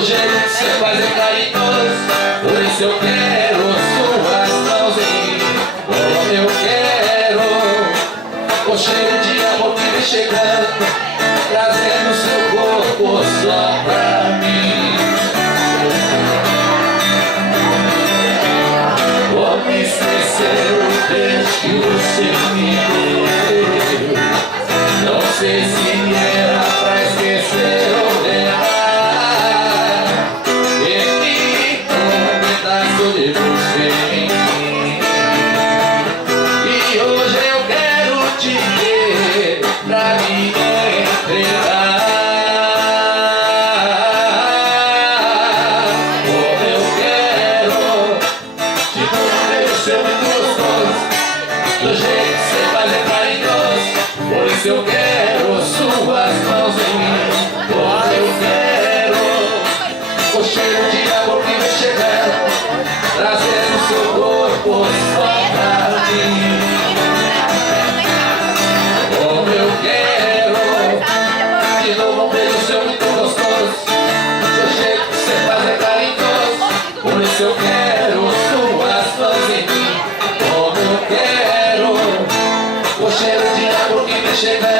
O jeito que você faz é carinhoso, por isso eu quero suas mãos em mim. Como eu quero o cheiro de amor que vem chegando, trazendo seu corpo só pra mim. Como esquecer o beijo que você me deu? Não sei se era pra esquecer ou lembrar. Ele um pedaço de você em mim. E hoje eu quero te ver pra me entregar. Como eu quero te comer, ser muito gostoso, do jeito que você faz é carinhoso. Por isso eu quero suas mãos em mim. Como eu quero o cheiro de amor que vem chegando, trazendo seu corpo só pra mim. Como eu quero de novo um beijo seu muito gostoso, do jeito que você faz é carinhoso. Por isso eu quero suas mãos em mim. Como eu quero o cheiro de amor que vem chegando,